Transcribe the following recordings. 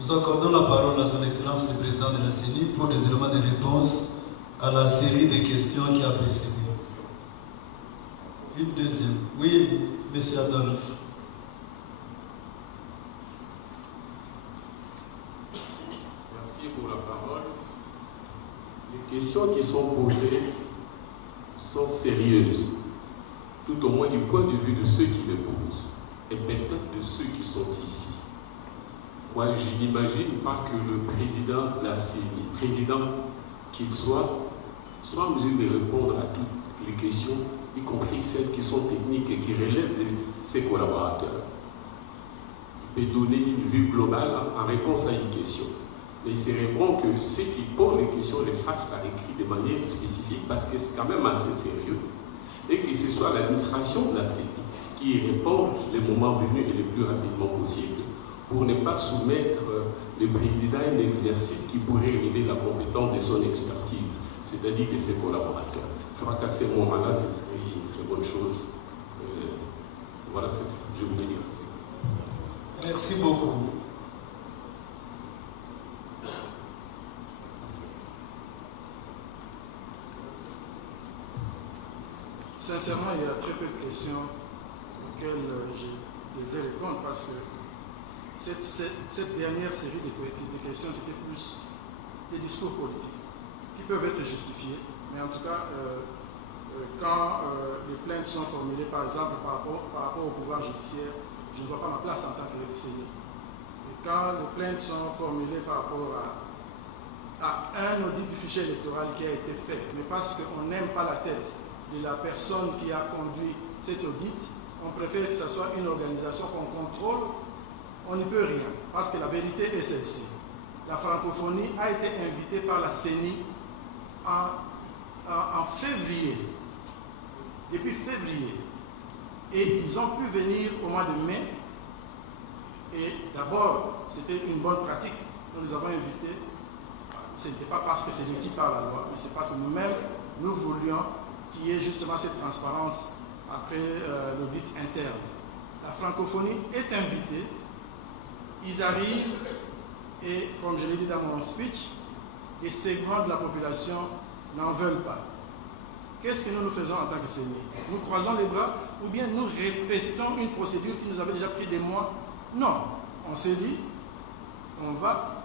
Nous accordons la parole à son Excellence le Président de la CENI pour des éléments de réponse à la série de questions qui a précédé. Une deuxième. Oui, M. Adolphe. Merci pour la parole. Les questions qui sont posées sont sérieuses, tout au moins du point de vue de ceux qui les posent, et peut-être de ceux qui sont ici. Moi, je n'imagine pas que le président de la CENI, président qu'il soit en mesure de répondre à toutes les questions, y compris celles qui sont techniques et qui relèvent de ses collaborateurs. Il peut donner une vue globale en réponse à une question. Mais il serait bon que ceux qui posent les questions les fassent par écrit de manière spécifique, parce que c'est quand même assez sérieux, et que ce soit l'administration de la CENI qui réponde le moment venu et le plus rapidement possible, pour ne pas soumettre le président à un exercice qui pourrait révéler la compétence de son expertise, c'est-à-dire de ses collaborateurs. Je crois qu'à ce moment-là, ce serait une très bonne chose. Voilà ce que je voulais dire. Merci beaucoup. Sincèrement, il y a très peu de questions auxquelles je devais répondre parce que cette dernière série de questions, c'était plus des discours politiques qui peuvent être justifiés, mais en tout cas, quand les plaintes sont formulées, par exemple, par rapport au pouvoir judiciaire, je ne vois pas ma place en tant que CENI. Et quand les plaintes sont formulées par rapport à un audit du fichier électoral qui a été fait, mais parce qu'on n'aime pas la tête de la personne qui a conduit cet audit, on préfère que ce soit une organisation qu'on contrôle, on n'y peut rien, parce que la vérité est celle-ci. La francophonie a été invitée par la CENI en février, depuis février, et ils ont pu venir au mois de mai, et d'abord, c'était une bonne pratique, nous les avons invités, ce n'était pas parce que c'est nous qui parle la loi, mais c'est parce que nous-mêmes, nous voulions qu'il y ait justement cette transparence après l'audit interne. La francophonie est invitée, ils arrivent et, comme je l'ai dit dans mon speech, des segments de la population n'en veulent pas. Qu'est-ce que nous faisons en tant que CENI? Nous croisons les bras ou bien nous répétons une procédure qui nous avait déjà pris des mois? Non, on s'est dit, on va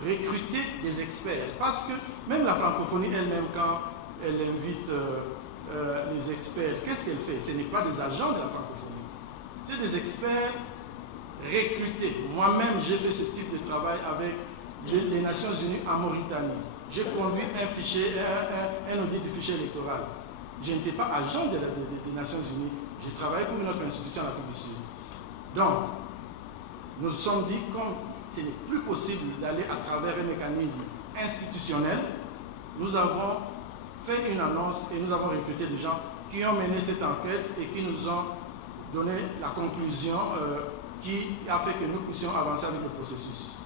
recruter des experts. Parce que même la francophonie elle-même, quand elle invite les experts, qu'est-ce qu'elle fait? Ce n'est pas des agents de la francophonie, c'est des experts recrutés. Moi-même, j'ai fait ce type de travail avec les Nations Unies en Mauritanie. J'ai conduit un audit du fichier électoral. Je n'étais pas agent des Nations Unies, j'ai travaillé pour une autre institution en Afrique du Sud. Donc, nous nous sommes dit, comme ce n'est plus possible d'aller à travers un mécanisme institutionnel, nous avons fait une annonce et nous avons recruté des gens qui ont mené cette enquête et qui nous ont donné la conclusion qui a fait que nous puissions avancer avec le processus.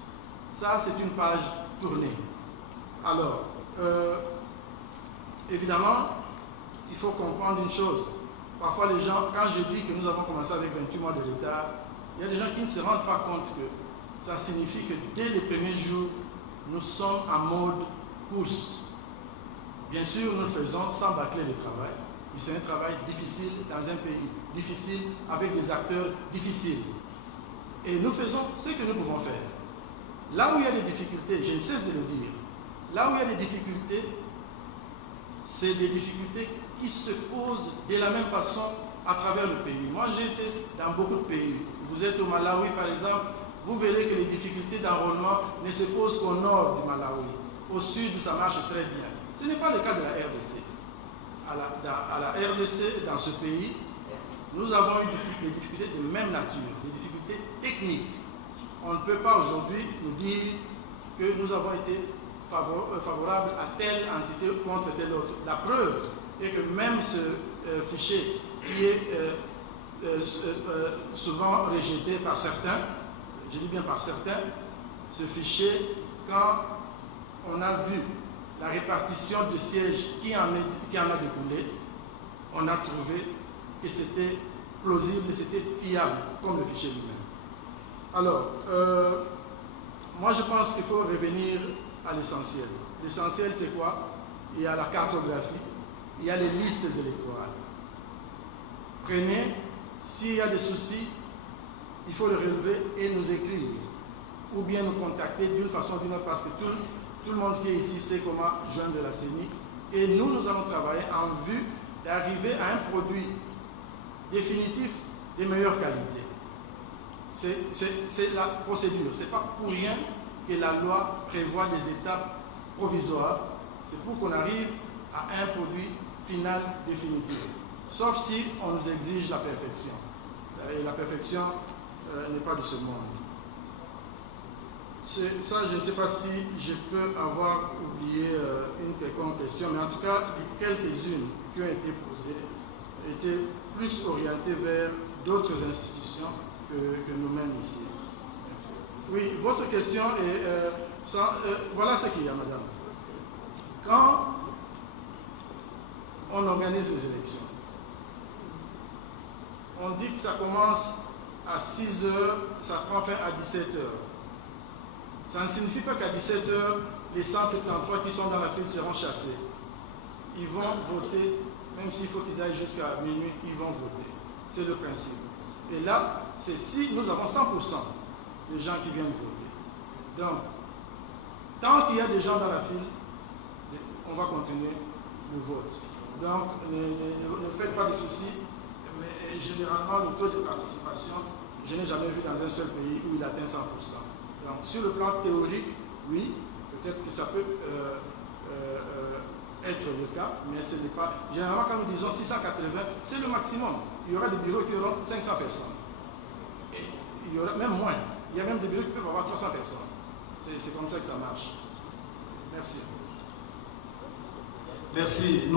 Ça, c'est une page tournée. Alors, évidemment, il faut comprendre une chose. Parfois, les gens, quand je dis que nous avons commencé avec 28 mois de retard, il y a des gens qui ne se rendent pas compte que ça signifie que dès les premiers jours, nous sommes en mode course. Bien sûr, nous le faisons sans bâcler le travail. C'est un travail difficile dans un pays difficile, avec des acteurs difficiles. Et nous faisons ce que nous pouvons faire. Là où il y a des difficultés, je ne cesse de le dire, là où il y a des difficultés, c'est des difficultés qui se posent de la même façon à travers le pays. Moi, j'ai été dans beaucoup de pays. Vous êtes au Malawi, par exemple, vous verrez que les difficultés d'enrôlement ne se posent qu'au nord du Malawi. Au sud, ça marche très bien. Ce n'est pas le cas de la RDC. À la RDC, dans ce pays, nous avons eu des difficultés de même nature, des difficultés techniques. On ne peut pas aujourd'hui nous dire que nous avons été favorables à telle entité contre telle autre. La preuve est que même ce fichier qui est souvent rejeté par certains, je dis bien par certains, ce fichier, quand on a vu la répartition de sièges qui en a découlé, on a trouvé que c'était plausible, c'était fiable, comme le fichier lui-même. Alors, moi je pense qu'il faut revenir à l'essentiel. L'essentiel c'est quoi? Il y a la cartographie, il y a les listes électorales. Prenez, s'il y a des soucis, il faut le relever et nous écrire. Ou bien nous contacter d'une façon ou d'une autre, parce que tout le monde qui est ici sait comment joindre la CENI. Et nous allons travailler en vue d'arriver à un produit définitif de meilleure qualité. C'est la procédure. Ce n'est pas pour rien que la loi prévoit des étapes provisoires. C'est pour qu'on arrive à un produit final définitif. Sauf si on nous exige la perfection. Et la perfection n'est pas de ce monde. Ça, je ne sais pas si je peux avoir oublié une quelconque question, mais en tout cas, quelques-unes qui ont été posées étaient plus orientées vers d'autres institutions que nous-mêmes ici. Merci. Oui, votre question est... voilà ce qu'il y a, madame. Quand on organise les élections, on dit que ça commence à 6 h, ça prend fin à 17 h. Ça ne signifie pas qu'à 17 h, les 173 qui sont dans la file seront chassés. Ils vont voter, même s'il faut qu'ils aillent jusqu'à minuit, ils vont voter. C'est le principe. Et là, c'est si nous avons 100% des gens qui viennent voter. Donc, tant qu'il y a des gens dans la file, on va continuer le vote. Donc, ne faites pas de soucis. Mais généralement, le taux de participation, je n'ai jamais vu dans un seul pays où il atteint 100%. Donc, sur le plan théorique, oui, peut-être que ça peut être le cas, mais ce n'est pas... Généralement, quand nous disons 680, c'est le maximum. Il y aura des bureaux qui auront 500 personnes. Et il y aura même moins. Il y a même des bureaux qui peuvent avoir 300 personnes. C'est comme ça que ça marche. Merci. Merci.